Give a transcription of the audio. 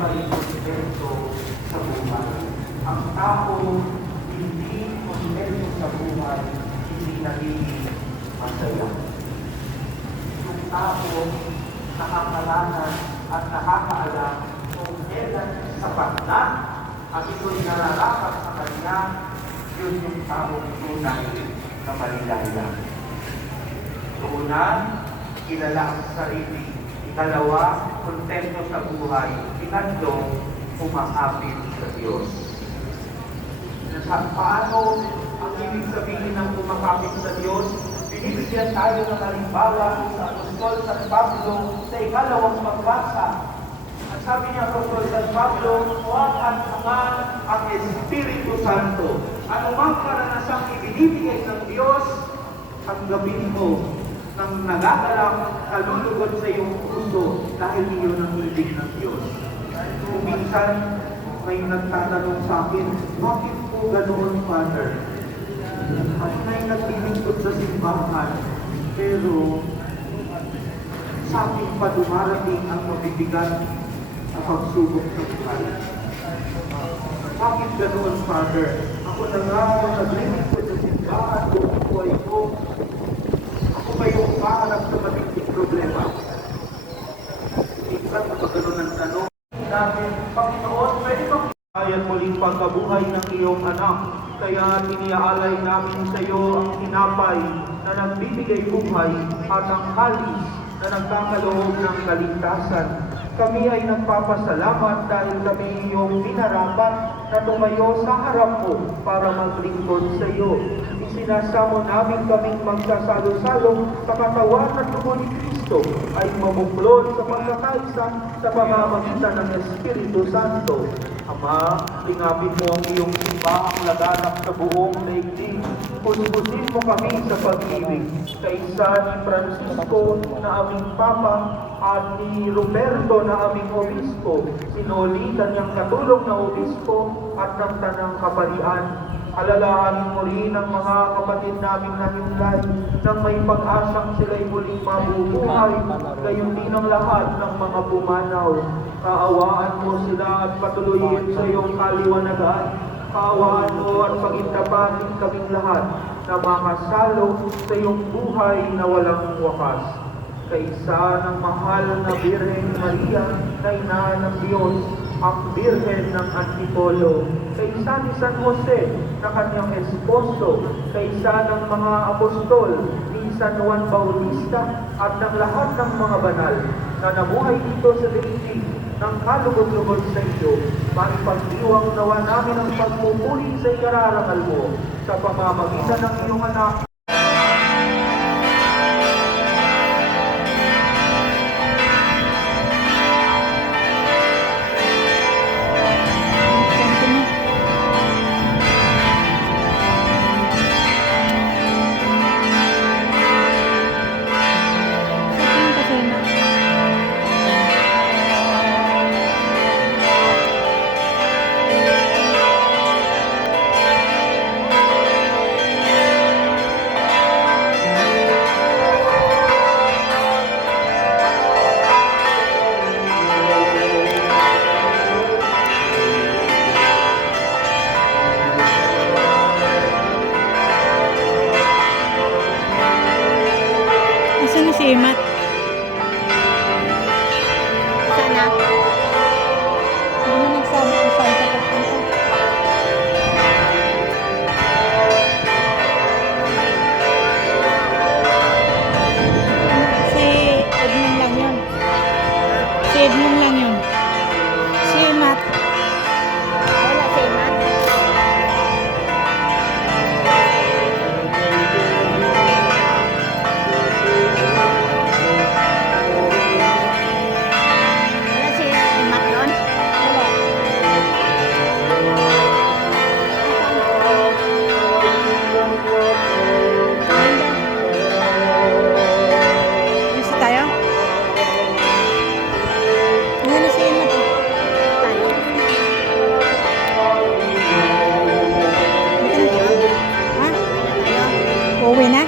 pa'y kontento sa buhay. Ang tao hindi kontento sa buhay, hindi nagiging masaya. Yung tao nakakalanan at nakakaalam kung kailan sapat na at ito'y nararapat sa kanya, yun yung taong tunay na maligaya. Una, kilala ang sarili. Ikalawa, kontento sa buhay. Ikatlo, umakapit sa Diyos. Paano ang ibig sabihin ng umakapit sa Diyos? Binibigyan tayo ng halimbawa sa Apostol San Pablo sa ikalawang pagbasa. Ang sabi niya, Apostol San Pablo, huwag at naman ang Espiritu Santo. Anumang karanasang ibinibigay ng Diyos, tanggapin mo nang nagagalak, nalulugod sa iyong puso dahil iyon ang ibig ng Diyos. Kung minsan, may nagtatanong sa akin, bakit po ganoon, Father? At may naglilingkod sa simbahan, pero sa akin pa dumarating ang mabibigat at pagsubok sa buhay. Bakit ganoon, Father? Ako na nga naglilingkod sa simbahan, kung ako ay ito. Ako ba yung paharap sa matinding problema? Minsan, kapag ganoon ang tanong natin, Panginoon, pwede bang kaya muling pagkabuhay ng iyong anak? Kaya iniaalay namin sa iyo ang tinapay na nagbibigay buhay at ang kalis na nagkakaloob ng kaligtasan. Kami ay nagpapasalamat dahil kami iyong minarapat na tumayo sa harap mo para maglingkod sa iyo. Isinasamo namin kaming magsasalo-salo sa katawan at dugo ni Kristo ay mamuklod sa pagkakaisa sa pamamagitan ng Espiritu Santo. Ama, lingapin mo ang iyong simbahang laganap sa buong daigdig. Puspusin mo kami sa pag-ibig. Kaisa ni Francisco na aming Papa at ni Roberto na aming Obispo, sinulitan niyang katulong na Obispo at ng Tanang Kaparian. Alalahanin mo rin ang mga kapatid naming nahinlay nang may pag-asang sila'y muling mabubuhay, gayon din ang lahat ng mga pumanaw. Kaawaan mo sila at patuloyin sa iyong kaliwanagan. Kaawaan mo at pagintabatin kaming lahat na makasalo sa iyong buhay na walang wakas. Kaisa ng mahal na Birhen Maria na ina ng Diyos, ang Birhen ng Antipolo, kaisa ni San Jose na kanyang esposo, kaisa ng mga apostol ni San Juan Bautista at ng lahat ng mga banal na nabuhay dito sa daigdig ng kalugod-lugod sa iyo, maipagdiwang nawa namin ang pagpupuri sa ikararangal mo sa pamamagitan ng iyong anak. Asan si Emat? Sana. Hindi mo nagsabi kung saan ka papunta. Si Edmond lang yun. Si Edmond lang yun. Si Emat. Wala si Emat. Uwi na?